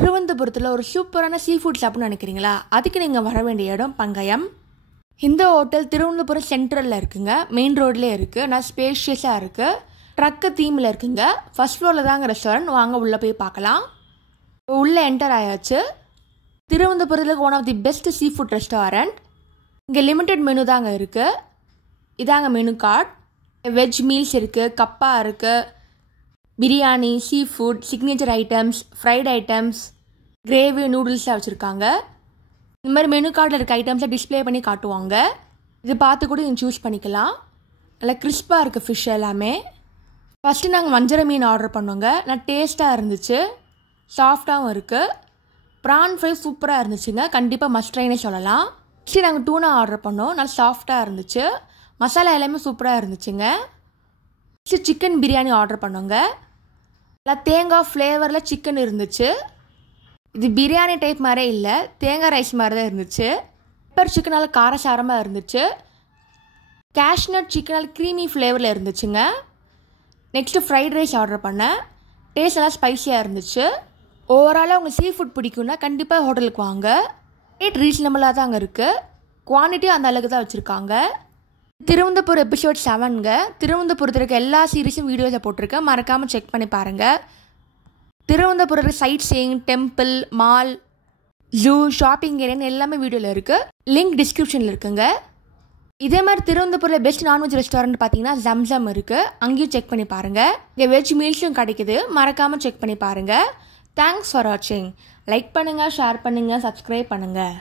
திருவனந்தபுரத்தில் ஒரு சூப்பரான சீ ஃபுட் சாப்பிட்னு நினைக்கிறீங்களா? அதுக்கு நீங்கள் வர வேண்டிய இடம் பங்கயம். இந்த ஹோட்டல் திருவனந்தபுரம் சென்ட்ரலில் இருக்குங்க, மெயின் ரோட்லேயே இருக்குது. நல்லா ஸ்பேஷியஸாக இருக்குது, ட்ரக்கு தீமில் இருக்குங்க. ஃபர்ஸ்ட் ஃப்ளோரில் தாங்க ரெஸ்டாரண்ட். வாங்க உள்ளே போய் பார்க்கலாம். உள்ளே என்டர் ஆயாச்சு. திருவனந்தபுரத்தில் one of the best seafood restaurant. இங்கே லிமிட்டட் மெனு தாங்க இருக்குது. இதாங்க மெனு கார்டு. வெஜ் மீல்ஸ் இருக்குது, கப்பா இருக்குது, biryani, seafood, signature items, fried items, gravy, நூடுல்ஸாக வச்சுருக்காங்க. இந்த மாதிரி மெனு கார்டில் இருக்க ஐட்டம்ஸை டிஸ்பிளே பண்ணி காட்டுவாங்க. இது பார்த்து கூட நீங்கள் சூஸ் பண்ணிக்கலாம். நல்லா கிறிஸ்பாக இருக்குது ஃபிஷ் எல்லாமே. ஃபஸ்ட்டு நாங்கள் வஞ்சர மீன் ஆர்டர் பண்ணோங்க. நல்லா டேஸ்ட்டாக இருந்துச்சு, சாஃப்டாகவும் இருக்குது. ப்ரான் ஃப்ரை சூப்பராக இருந்துச்சுங்க, கண்டிப்பாக மஸ்ட் ட்ரைனே சொல்லலாம். சரி, நாங்கள் டூனா ஆர்டர் பண்ணோம். நல்லா சாஃப்டாக இருந்துச்சு, மசாலா எல்லாமே சூப்பராக இருந்துச்சுங்க. சரி, சிக்கன் பிரியாணி ஆர்டர் பண்ணோங்க. நல்லா தேங்காய் ஃப்ளேவரில் சிக்கன் இருந்துச்சு. இது பிரியாணி டைப் மாதிரியே இல்லை, தேங்காய் ரைஸ் மாதிரி தான் இருந்துச்சு. பெப்பர் சிக்கன் நல்லா காரசாரமாக இருந்துச்சு. கேஷ்நட் சிக்கன் நல்லா க்ரீமி ஃப்ளேவரில் இருந்துச்சுங்க. நெக்ஸ்ட்டு ஃப்ரைட் ரைஸ் ஆர்டர் பண்ணேன். டேஸ்ட் நல்லா ஸ்பைஸியாக இருந்துச்சு. ஓவராலாக அவங்க சீ ஃபுட் பிடிக்குன்னா கண்டிப்பாக ஹோட்டலுக்கு வாங்க. ரேட் ரீசனபிளாக தான் அங்கே இருக்குது, குவான்டிட்டியும் அந்த அளவுக்கு தான் வச்சுருக்காங்க. திருவனந்தபுரம் எபிசோட் 7ங்க. திருவனந்தபுரத்தில் இருக்க எல்லா சீரீஸும் வீடியோஸை போட்டிருக்கேன், மறக்காமல் செக் பண்ணி பாருங்கள். Thiruvananthapuram sightseeing, temple, mall, zoo, shopping ஏரியான்னு எல்லாமே வீடியோவில் இருக்குது. லிங்க் டிஸ்கிரிப்ஷனில் இருக்குங்க. இதே மாதிரி திருவனந்தபுரத்தில் பெஸ்ட் நான்வெஜ் ரெஸ்டாரண்ட் பார்த்தீங்கன்னா ஜம்சம் இருக்குது, அங்கேயும் செக் பண்ணி பாருங்கள். இங்கே வெஜ் மீல்ஸும் கிடைக்குது, மறக்காமல் செக் பண்ணி பாருங்கள். தேங்க்ஸ் ஃபார் வாட்சிங். லைக் பண்ணுங்கள், ஷேர் பண்ணுங்கள், சப்ஸ்கிரைப் பண்ணுங்கள்.